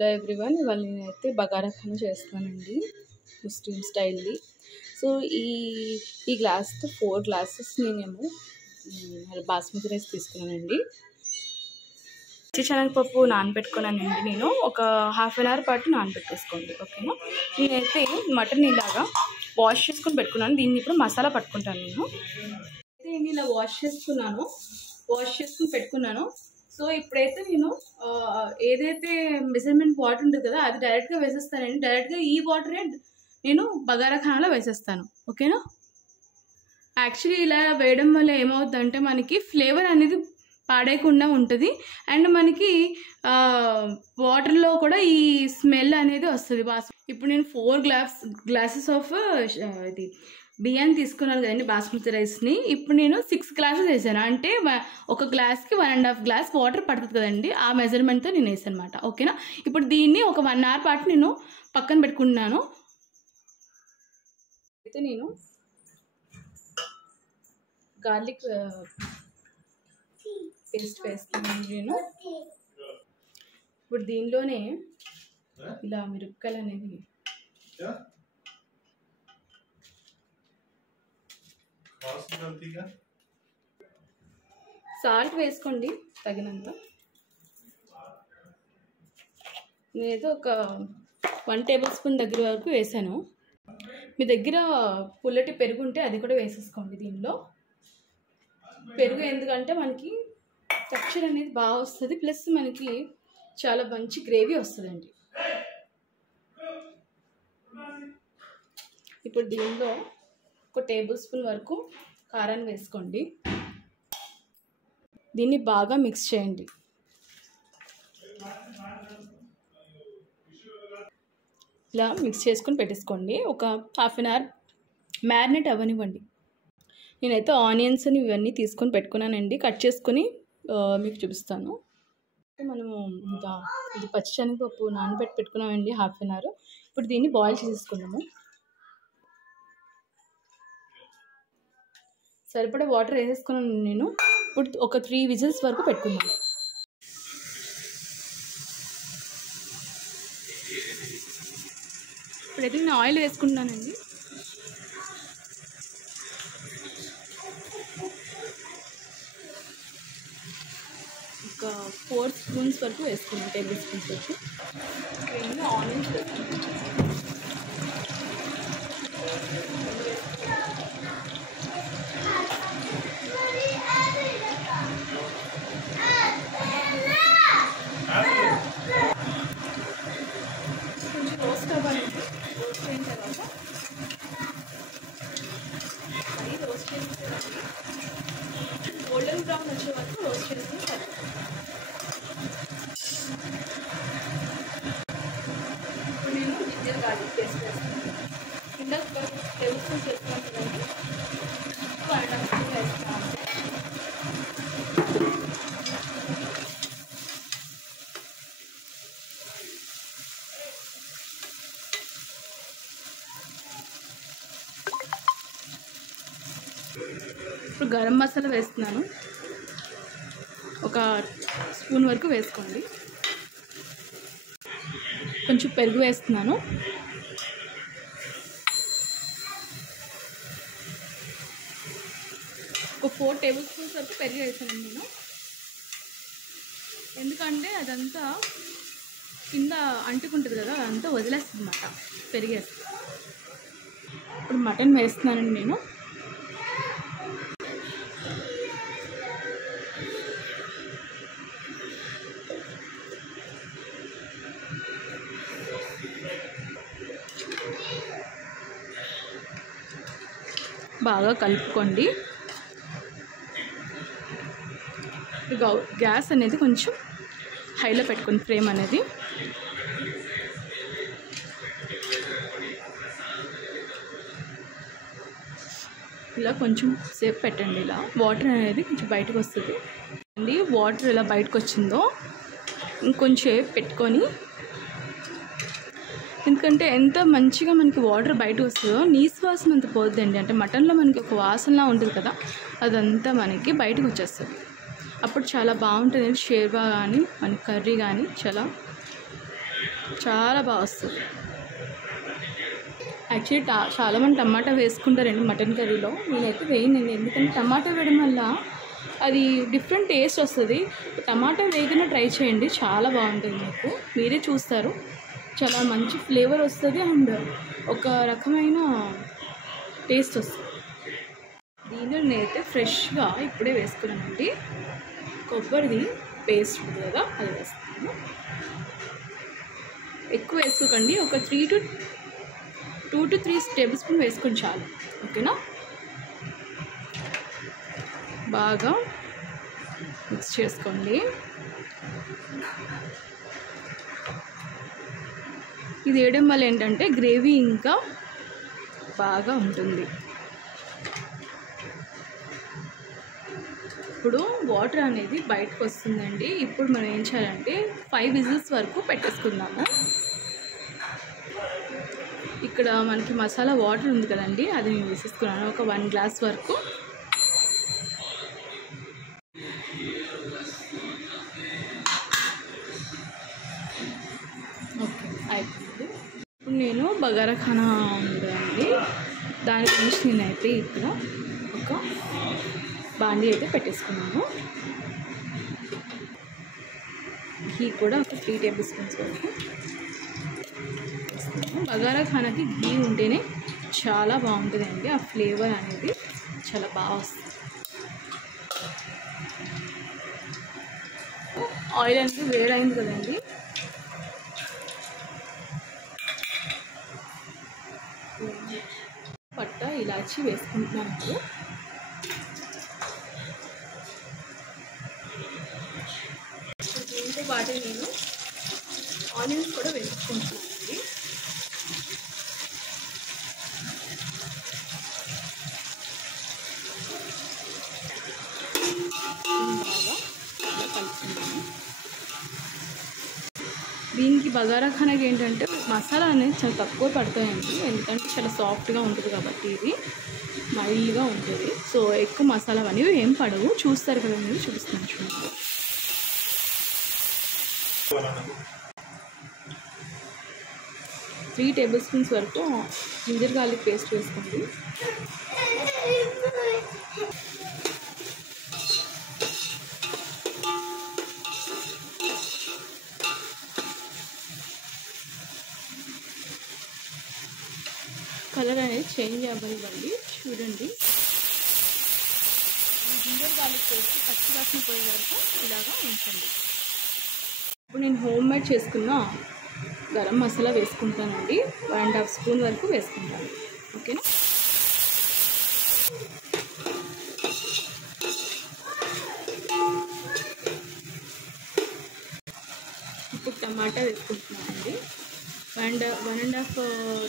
Hello everyone, ఇవాళ నేనైతే బగారా ఖానా చేస్తానండి ముస్లిం స్టైల్ది. సో ఈ గ్లాస్తో 4 గ్లాసెస్ నేనేమో బాస్మతి రైస్ తీసుకున్నానండి. శనగపప్పు నానబెట్టుకున్నానండి. నేను ఒక ½ అన్ అవర్ పాటు నానబెట్టేసుకోండి, ఓకేనా. నేనైతే మటన్ ఇలాగా వాష్ చేసుకొని పెట్టుకున్నాను. దీన్ని ఇప్పుడు మసాలా పట్టుకుంటాను. నేను అయితే ఇలా వాష్ చేసుకుని పెట్టుకున్నాను. సో ఇప్పుడైతే నేను ఏదైతే మెజర్మెంట్ వాటర్ ఉంటుంది కదా, అది డైరెక్ట్గా వేసేస్తానండి. డైరెక్ట్గా ఈ వాటరే నేను బగారా ఖానాలో వేసేస్తాను, ఓకేనా. యాక్చువల్లీ ఇలా వేయడం వల్ల ఏమవుతుందంటే మనకి ఫ్లేవర్ అనేది పాడేయకుండా ఉంటుంది. అండ్ మనకి వాటర్లో కూడా ఈ స్మెల్ అనేది వస్తుంది. ఇప్పుడు నేను 4 గ్లాసెస్ ఆఫ్ ఇది బియ్యాన్ని తీసుకున్నాను కదండి, బాస్మతి రైస్ని. ఇప్పుడు నేను 6 గ్లాసెస్ వేసాను. అంటే ఒక గ్లాస్కి 1.5 గ్లాస్ వాటర్ పడుతుంది కదండి, ఆ మెజర్మెంట్తో నేను వేసాను అనమాట, ఓకేనా. ఇప్పుడు దీన్ని ఒక 1 అవర్ పాటు నేను పక్కన పెట్టుకుంటున్నాను. అయితే నేను గార్లిక్ పేస్ట్ వేస్తాను. నేను ఇప్పుడు దీనిలోనే ఇలా మిరపకాయలు అనేది సాల్ట్ వేసుకోండి తగినంత. నేనైతే ఒక 1 టేబుల్ స్పూన్ దగ్గర వరకు వేసాను. మీ దగ్గర పుల్లటి పెరుగు ఉంటే అది కూడా వేసేసుకోండి దీనిలో. పెరుగు ఎందుకంటే మనకి టెక్స్చర్ అనేది బాగా వస్తుంది, ప్లస్ మనకి చాలా మంచి గ్రేవీ వస్తుందండి. ఇప్పుడు దీనిలో 1 టేబుల్ స్పూన్ వరకు కారాన్ని వేసుకోండి. దీన్ని బాగా మిక్స్ చేయండి. ఇలా మిక్స్ చేసుకొని పెట్టేసుకోండి. ఒక ½ అన్ అవర్ మ్యారినేట్ అవ్వనివ్వండి. నేనైతే ఆనియన్స్ అని ఇవన్నీ తీసుకొని పెట్టుకున్నానండి. కట్ చేసుకొని మీకు చూపిస్తాను. మనము ఇంకా ఇది పచ్చిశనగపప్పు పెట్టుకున్నామండి ½ అన్ అవర్. ఇప్పుడు దీన్ని బాయిల్ చేసేసుకున్నాము. సరిపడా వాటర్ వేసేసుకున్నాను నేను. ఇప్పుడు ఒక 3 విజిల్స్ వరకు పెట్టుకున్నాను. ఇప్పుడైతే నేను ఆయిల్ వేసుకుంటున్నానండి. ఒక 4 స్పూన్స్ వరకు వేసుకున్నాను, టేబుల్ స్పూన్స్ వరకు. ఆనియన్స్ కొంచెం రోస్ట్ అవ్వాలి. రోస్ట్ అయిన తర్వాత మరీ రోస్ట్ చేసి గోల్డెన్ బ్రౌన్ వచ్చే వరకు రోస్ట్ చేసుకుని ఇప్పుడు నేను జింజర్ గార్లిక్ పేస్ట్ వేస్తాను. కింద 1 టేబుల్ స్పూన్స్ వేసుకున్నాను కదండి, 1.5 స్పూన్ వేస్తాను. ఇప్పుడు గరం మసాలా వేస్తున్నాను. ఒక స్పూన్ వరకు వేసుకోండి. కొంచెం పెరుగు వేస్తున్నాను. ఒక 4 టేబుల్ స్పూన్స్ వరకు పెరుగు వేసాను నేను. ఎందుకంటే అదంతా కింద అంటుకుంటుంది కదా, అదంతా వదిలేస్తుంది అన్నమాట పెరిగేస్తుంది. ఇప్పుడు మటన్ వేస్తున్నానండి నేను. బాగా కలుపుకోండి. గ్యాస్ అనేది కొంచెం హైలో పెట్టుకోండి, ఫ్లేమ్ అనేది. ఇలా కొంచెం సేపు పెట్టండి. ఇలా వాటర్ అనేది కొంచెం బయటకు వస్తుంది అండి. వాటర్ ఇలా బయటకు వచ్చిందో ఇంకొంచెం సేపు పెట్టుకొని, ఎందుకంటే ఎంత మంచిగా మనకి వాటర్ బయటకు వస్తుందో నీసు వాసన అంత పోద్దండి. అంటే మటన్లో మనకి ఒక వాసనలా ఉంటుంది కదా, అదంతా మనకి బయటకు వచ్చేస్తుంది. అప్పుడు చాలా బాగుంటుంది. షేర్వా కానీ మన కర్రీ కానీ చాలా చాలా బాగా వస్తుంది. యాక్చువల్లీ చాలామంది టమాటా వేసుకుంటారండి మటన్ కర్రీలో. నేనైతే వేయనండి, ఎందుకంటే టమాటా వేయడం వల్ల అది డిఫరెంట్ టేస్ట్ వస్తుంది. టమాటా వేయకుండా ట్రై చేయండి, చాలా బాగుంటుంది. మీకు మీరే చూస్తారు, చాలా మంచి ఫ్లేవర్ వస్తుంది అండ్ ఒక రకమైన టేస్ట్ వస్తుంది. దీనిలో నేనైతే ఫ్రెష్గా ఇప్పుడే వేసుకున్నానండి, కొబ్బరిది పేస్ట్ ఉంది కదా, అది వేస్తాను. ఎక్కువ వేసుకోకండి, ఒక 2 to 3 టేబుల్ స్పూన్ వేసుకొని చాలు. ఓకేనా? బాగా మిక్స్ చేసుకోండి. ఇది వేయడం వల్ల ఏంటంటే గ్రేవీ ఇంకా బాగా ఉంటుంది. ఇప్పుడు వాటర్ అనేది బయటకు వస్తుందండి. ఇప్పుడు మనం ఏం చేయాలంటే 5 విజిల్స్ వరకు పెట్టేసుకుందాము. ఇక్కడ మనకి మసాలా వాటర్ ఉంది కదండి, అది నేను వేసేసుకున్నాను ఒక 1 గ్లాస్ వరకు. ఓకే, అయిపోయింది. ఇప్పుడు నేను బగారా ఖానా ఉంది కదండి, దాని గురించి నేనైతే ఇక్కడ ఒక బాండీ అయితే పెట్టేసుకున్నాను. ఘీ కూడా ఒక 3 టేబుల్ స్పూన్స్ వరకు. బగారా ఖానాకి ఘీ ఉంటేనే చాలా బాగుంటుందండి, ఆ ఫ్లేవర్ అనేది చాలా బాగా వస్తుంది. ఆయిల్ అనేది వేడైంది కదండి, పట్ట ఇలాచి వేసుకుంటున్నాను. దీంతో పాటు నేను ఆనియన్స్ కూడా వేసుకుంటున్నానండి. బాగా కలుపుతున్నాను. దీనికి బగారా ఖానాకి ఏంటంటే మసాలా అనేది చాలా తక్కువ పడతాయండి, ఎందుకంటే చాలా సాఫ్ట్గా ఉంటుంది కాబట్టి ఇది మైల్డ్గా ఉంటుంది. సో ఎక్కువ మసాలా అనేవి ఏం పడవు, చూస్తారు కదా మీరు, చూపిస్తున్నాను చూడండి. 3 టేబుల్ స్పూన్స్ వరకు జింజర్ గార్లిక్ పేస్ట్ వేసుకోండి. కలర్ అనేది చేంజ్ అవ్వనివ్వండి. చూడండి, జింజర్ గార్లిక్ పేస్ట్ పచ్చి వాసన పోయే వరకు ఇలాగా ఉంచండి. ఇప్పుడు నేను హోమ్ మేడ్ చేసుకున్న గరం మసాలా వేసుకుంటానండి, 1.5 స్పూన్ వరకు వేసుకుంటాను. ఓకేనా? ఇప్పుడు టమాటా వేసుకుంటున్నానండి, 1.5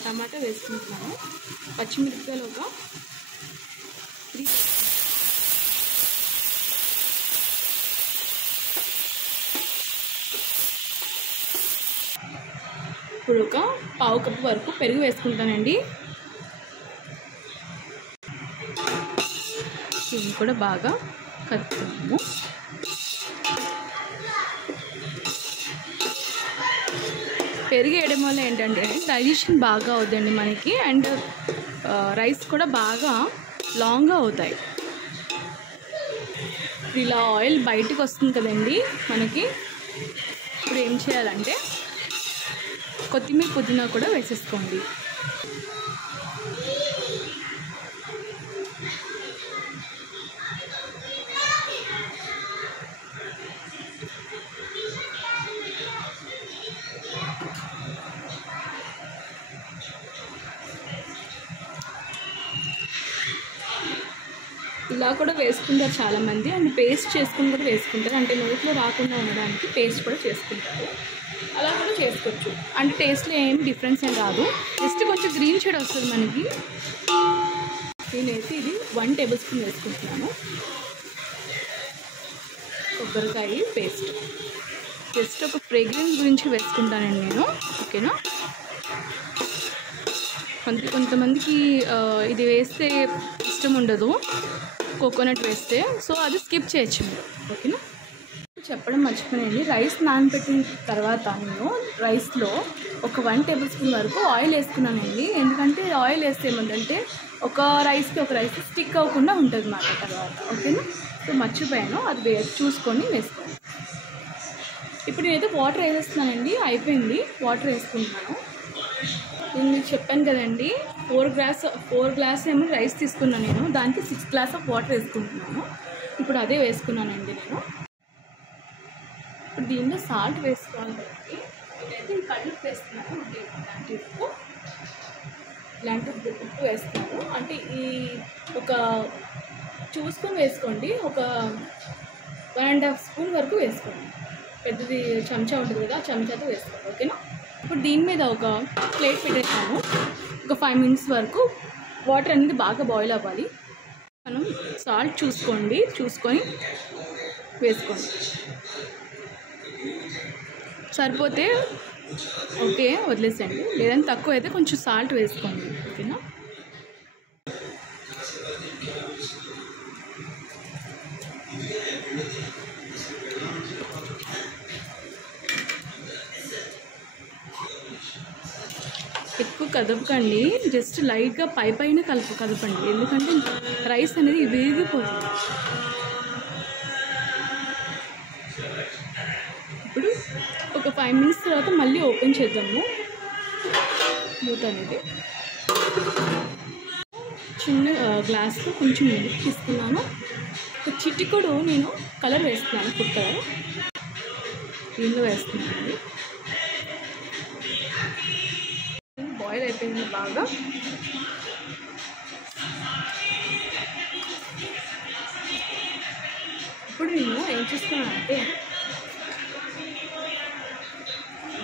టమాటా వేసుకుంటున్నాను. పచ్చిమిరపకాయలు ఒక 3. ఇప్పుడు ఒక పావు కప్పు వరకు పెరుగు వేసుకుంటానండి. దీన్ని కూడా బాగా కలుపుతున్నాము. పెరుగు వేయడం వల్ల ఏంటంటే డైజెషన్ బాగా అవుతుందండి మనకి, అండ్ రైస్ కూడా బాగా లాంగ్గా అవుతాయి. ఇలా ఆయిల్ బయటకు వస్తుంది కదండి మనకి. ఇప్పుడు ఏం చేయాలంటే కొత్తిమీర పుదీనా కూడా వేసేసుకోండి. ఇలా కూడా వేసుకుంటారు చాలామంది, అండ్ పేస్ట్ చేసుకుని కూడా వేసుకుంటారు, అంటే నోట్లో రాకుండా ఉండడానికి పేస్ట్ కూడా చేసుకుంటారు. అలా కూడా చేసుకోవచ్చు, అంటే టేస్ట్లో ఏం డిఫరెన్స్ ఏం రాదు, జస్ట్ కొంచెం గ్రీన్ షేడ్ వస్తుంది మనకి. నేనైతే ఇది 1 టేబుల్ స్పూన్ వేసుకుంటున్నాను కొబ్బరికాయ పేస్ట్. జస్ట్ ఒక ఫ్రేగ్రెన్స్ గురించి వేసుకుంటానండి నేను. ఓకేనా? కొంతమందికి ఇది వేస్తే ఇష్టం ఉండదు, కోకోనట్ వేస్తే, సో అది స్కిప్ చేయొచ్చు మీరు. ఓకేనా? చెప్పడం మర్చిపోయానండి. రైస్ నానబెట్టిన తర్వాత నేను రైస్లో ఒక 1 టేబుల్ స్పూన్ వరకు ఆయిల్ వేసుకున్నానండి. ఎందుకంటే ఆయిల్ వేస్తే ఏమంటే ఒక రైస్కి ఒక రైస్ స్టిక్ అవ్వకుండా ఉంటుంది అన్నమాట తర్వాత. ఓకేనా? సో మర్చిపోయాను, అది చూసుకొని వేసుకోండి. ఇప్పుడు నేనైతే వాటర్ వేసేస్తున్నానండి. అయిపోయింది, వాటర్ వేసుకుంటున్నాను. నేను మీకు చెప్పాను కదండి, 4 గ్లాస్ ఏమో రైస్ తీసుకున్నాను నేను, దానికి 6 గ్లాస్ ఆఫ్ వాటర్ వేసుకుంటున్నాను. ఇప్పుడు అదే వేసుకున్నానండి నేను. ఇప్పుడు దీనిలో సాల్ట్ వేసుకోవాలి కదండి. నేనైతే కళ్ళుప్పు వేస్తున్నాను. ఇలాంటి ఉప్పు వేస్తున్నాను. అంటే ఈ ఒక చూసుకొని వేసుకోండి. ఒక 1.5 స్పూన్ వరకు వేసుకోండి. పెద్దది చెంచా ఉంటుంది కదా, చెంచాతో వేసుకోండి. ఓకేనా? ఇప్పుడు దీని మీద ఒక ప్లేట్ పెట్టేసాను. ఒక 5 మినిట్స్ వరకు వాటర్ అనేది బాగా బాయిల్ అవ్వాలి. మనం సాల్ట్ చూసుకొని వేసుకోండి. సరిపోతే ఓకే, వదిలేసండి. లేదంటే తక్కువ అయితే కొంచెం సాల్ట్ వేసుకోండి. ఓకేనా? ఎక్కువ కదపకండి, జస్ట్ లైట్గా పైన కదపండి. ఎందుకంటే రైస్ అనేది వేగిపోతుంది. ఇప్పుడు ఒక 5 మినిట్స్ తర్వాత మళ్ళీ ఓపెన్ చేద్దాము మూత అనేది. చిన్న గ్లాస్లో కొంచెం మిల్క్ తీసుకున్నాను. ఒక చిటికెడు నేను కలర్ వేస్తున్నాను, ఫుడ్ కలర్ దీనిలో వేస్తున్నానండి. బాయిల్ అయిపోయింది బాగా. ఇప్పుడు నేను ఏం చేస్తున్నానంటే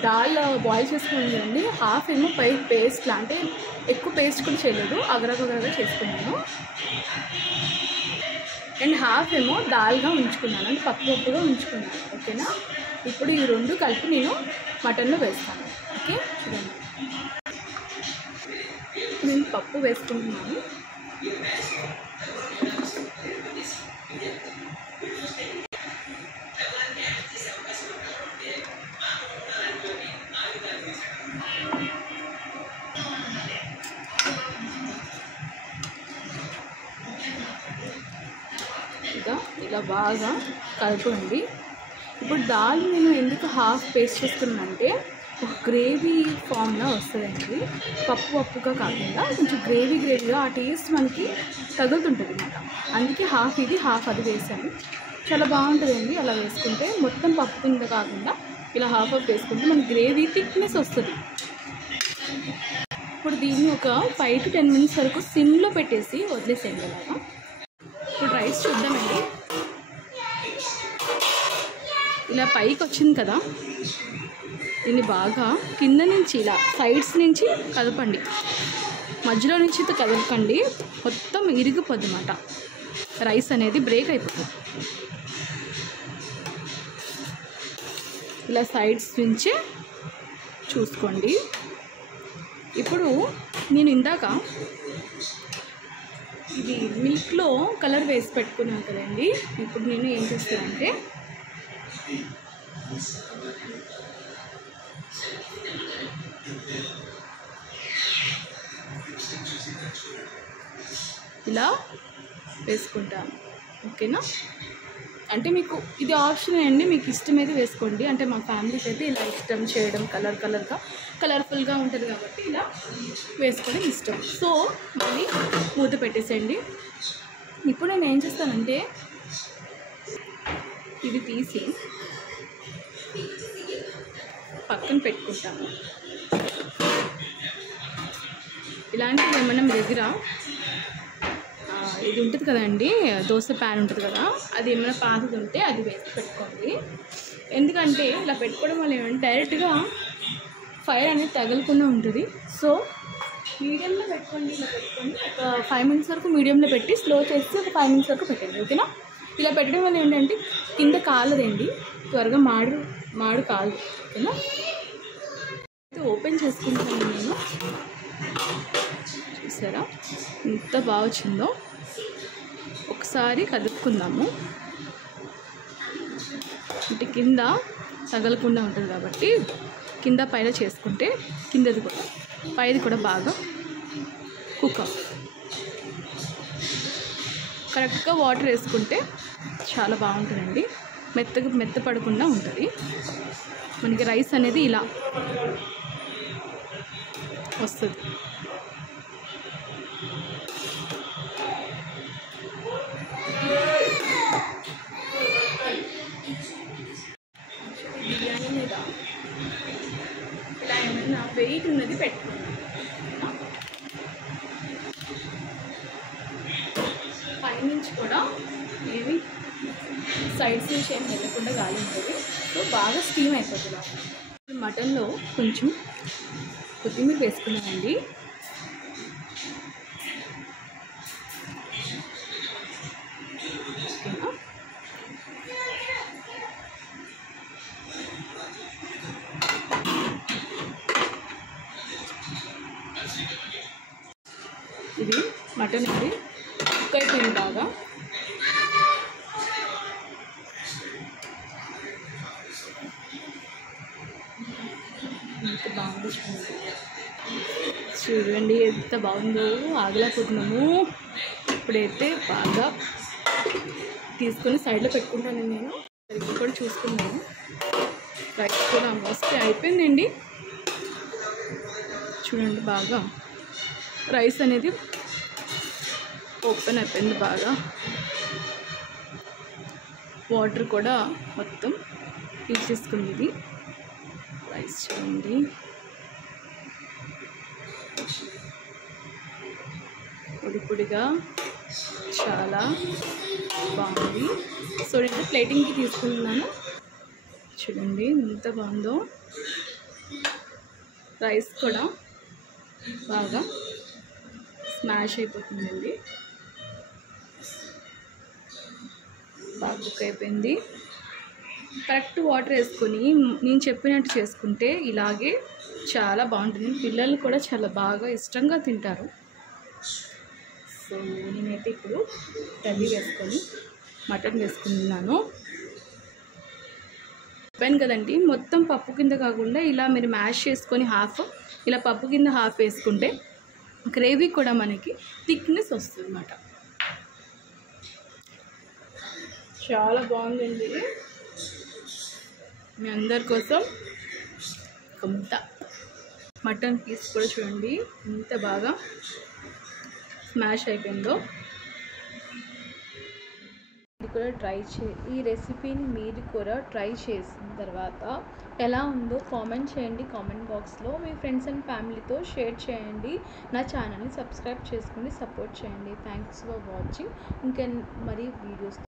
దాల్ బాయిల్ చేసుకున్నాను కదండి, హాఫ్ ఏమో పేస్ట్లా, అంటే ఎక్కువ పేస్ట్ కూడా చేయలేదు, అగరగరగా చేసుకున్నాను. అండ్ హాఫ్ ఏమో దాల్గా ఉంచుకున్నాను, అంటే పప్పుగా ఉంచుకున్నాను. ఓకేనా? ఇప్పుడు ఈ రెండు కలిపి నేను మటన్లో వేస్తాను. ఓకే, చూడండి. నేను పప్పు వేసుకుంటున్నాను. ఇలా బాగా కలుపుకోండి. ఇప్పుడు దాల్ నేను ఎందుకు హాఫ్ పేస్ట్ చేస్తున్నానంటే ఒక గ్రేవీ ఫామ్లో వస్తుందండి. పప్పుగా కాకుండా కొంచెం గ్రేవీగా ఆ టేస్ట్ మనకి తగులుతుంటుంది అన్నమాట. అందుకే హాఫ్ ఇది హాఫ్ అది వేసాను. చాలా బాగుంటుందండి అలా వేసుకుంటే. మొత్తం పప్పు కింద కాకుండా ఇలా హాఫ్ వేసుకుంటే మనకి గ్రేవీ థిక్నెస్ వస్తుంది. ఇప్పుడు దీన్ని ఒక 5 to 10 మినిట్స్ వరకు సిమ్లో పెట్టేసి వదిలేసేయండి అలాగా. ఇప్పుడు రైస్ చూద్దామండి. ఇలా పైకి వచ్చింది కదా, దీన్ని బాగా కింద నుంచి ఇలా సైడ్స్ నుంచి కదపండి, మధ్యలో నుంచి కదపకండి, మొత్తం ఇరిగిపోద్ది అన్నమాట. రైస్ అనేది బ్రేక్ అయిపోతుంది. ఇలా సైడ్స్ నుంచి చూసుకోండి. ఇప్పుడు నేను ఇందాక ఇది మిల్క్లో కలర్ వేసి పెట్టుకున్నాను కదండి. ఇప్పుడు నేను ఏం చేస్తానంటే ఇలా వేసుకుంటాను. ఓకేనా? అంటే మీకు ఇది ఆప్షన్ అండి, మీకు ఇష్టమైతే వేసుకోండి. అంటే మా ఫ్యామిలీకి అయితే ఇలా ఇష్టం చేయడం, కలర్ఫుల్గా ఉంటుంది కాబట్టి ఇలా వేసుకోవడం ఇష్టం. సో మళ్ళీ మూత పెట్టేసేయండి. ఇప్పుడు నేను ఏం చేస్తానంటే ఇది తీసి పక్కన పెట్టుకుంటాను. ఇలాంటివి ఏమన్నా మీ దగ్గర ఇది ఉంటుంది కదండి, దోశ ప్యాన్ ఉంటుంది కదా, అది ఏమైనా పాతది ఉంటే అది వేసి పెట్టుకోండి. ఎందుకంటే ఇలా పెట్టుకోవడం వల్ల ఏమంటే డైరెక్ట్గా ఫైర్ అనేది తగలకుండా ఉంటుంది. సో మీడియంలో పెట్టుకోండి. ఇలా పెట్టుకోండి, ఒక 5 మినిట్స్ వరకు మీడియంలో పెట్టి స్లో చేసి ఒక 5 మినిట్స్ వరకు పెట్టండి. ఓకేనా? ఇలా పెట్టడం వల్ల ఏంటంటే కింద కాలదండి, త్వరగా మాడు కాదు. ఓకేనా? ఓపెన్ చేసుకుంటాను నేను. చూసారా ఎంత బాగా వచ్చిందో? ఒకసారి కదుపుకుందాము. అంటే కింద తగలకుండా ఉంటుంది కాబట్టి కింద పైన చేసుకుంటే కిందది కూడా పైది కూడా బాగా కుక్ అవుతుంది. కరెక్ట్గా వాటర్ వేసుకుంటే చాలా బాగుంటుందండి. మెత్త పడకుండా ఉంటుంది. మనకి రైస్ అనేది ఇలా వస్తుంది. బిర్యానీ మీద ఇలా ఏమైనా వెయిట్ ఉన్నది పెట్టుకున్నాను. పైనుంచి కూడా ఏమి సైడ్స్ నుంచి ఏం వెళ్ళకుండా గాలి ఉంటుంది. సో బాగా స్టీమ్ అయిపోతుంది. మటన్లో కొంచెం కొత్తిమీర వేసుకున్నానండి. ఓకేనా? ఇది మటన్ ఇది కుక్ అయిపోయింది బాగా. ఎంత బాగుందో చూడండి, ఎంత బాగుందో ఆగలేకపోతున్నాము. ఇప్పుడైతే బాగా తీసుకొని సైడ్లో పెట్టుకుంటాను. నేను సరిగ్గా కూడా చూసుకున్నాను. రైస్ కూడా ఆల్మోస్ట్ అయిపోయిందండి. చూడండి బాగా రైస్ అనేది ఓపెన్ అయిపోయింది. బాగా వాటర్ కూడా మొత్తం తీసేసుకుంది ఇది రైస్. చూడండి పొడి పొడిగా చాలా బాగుంది. సో నేను ప్లేటింగ్కి తీసుకుంటున్నాను. చూడండి ఎంత బాగుందో. రైస్ కూడా బాగా స్మాష్ అయిపోతుందండి. బాగా కుక్ అయిపోయింది. కరెక్ట్ వాటర్ వేసుకొని నేను చెప్పినట్టు చేసుకుంటే ఇలాగే చాలా బాగుంటుంది. పిల్లలు కూడా చాలా బాగా ఇష్టంగా తింటారు. సో నేనైతే ఇప్పుడు కర్రీ వేసుకొని మటన్ వేసుకుంటున్నాను. చెప్పాను కదండి, మొత్తం పప్పు కింద కాకుండా ఇలా మీరు మ్యాష్ చేసుకొని హాఫ్ ఇలా పప్పు కింద హాఫ్ వేసుకుంటే గ్రేవీ కూడా మనకి థిక్నెస్ వస్తుంది అన్నమాట. చాలా బాగుందండి. మీ అందరి కోసం ఒక ముద్ద మటన్ పీస్ కూడా చూడండి ఎంత బాగా స్మాష్ అయిపోయిందో. ఇది కూడా ఈ రెసిపీని మీరు కూడా ట్రై చేసిన తర్వాత ఎలా ఉందో కామెంట్ చేయండి. కామెంట్ బాక్స్లో మీ ఫ్రెండ్స్ అండ్ ఫ్యామిలీతో షేర్ చేయండి. నా ఛానల్ని సబ్స్క్రైబ్ చేసుకుని సపోర్ట్ చేయండి. Thanks for watching. ఇంకా మరి వీడియోస్తో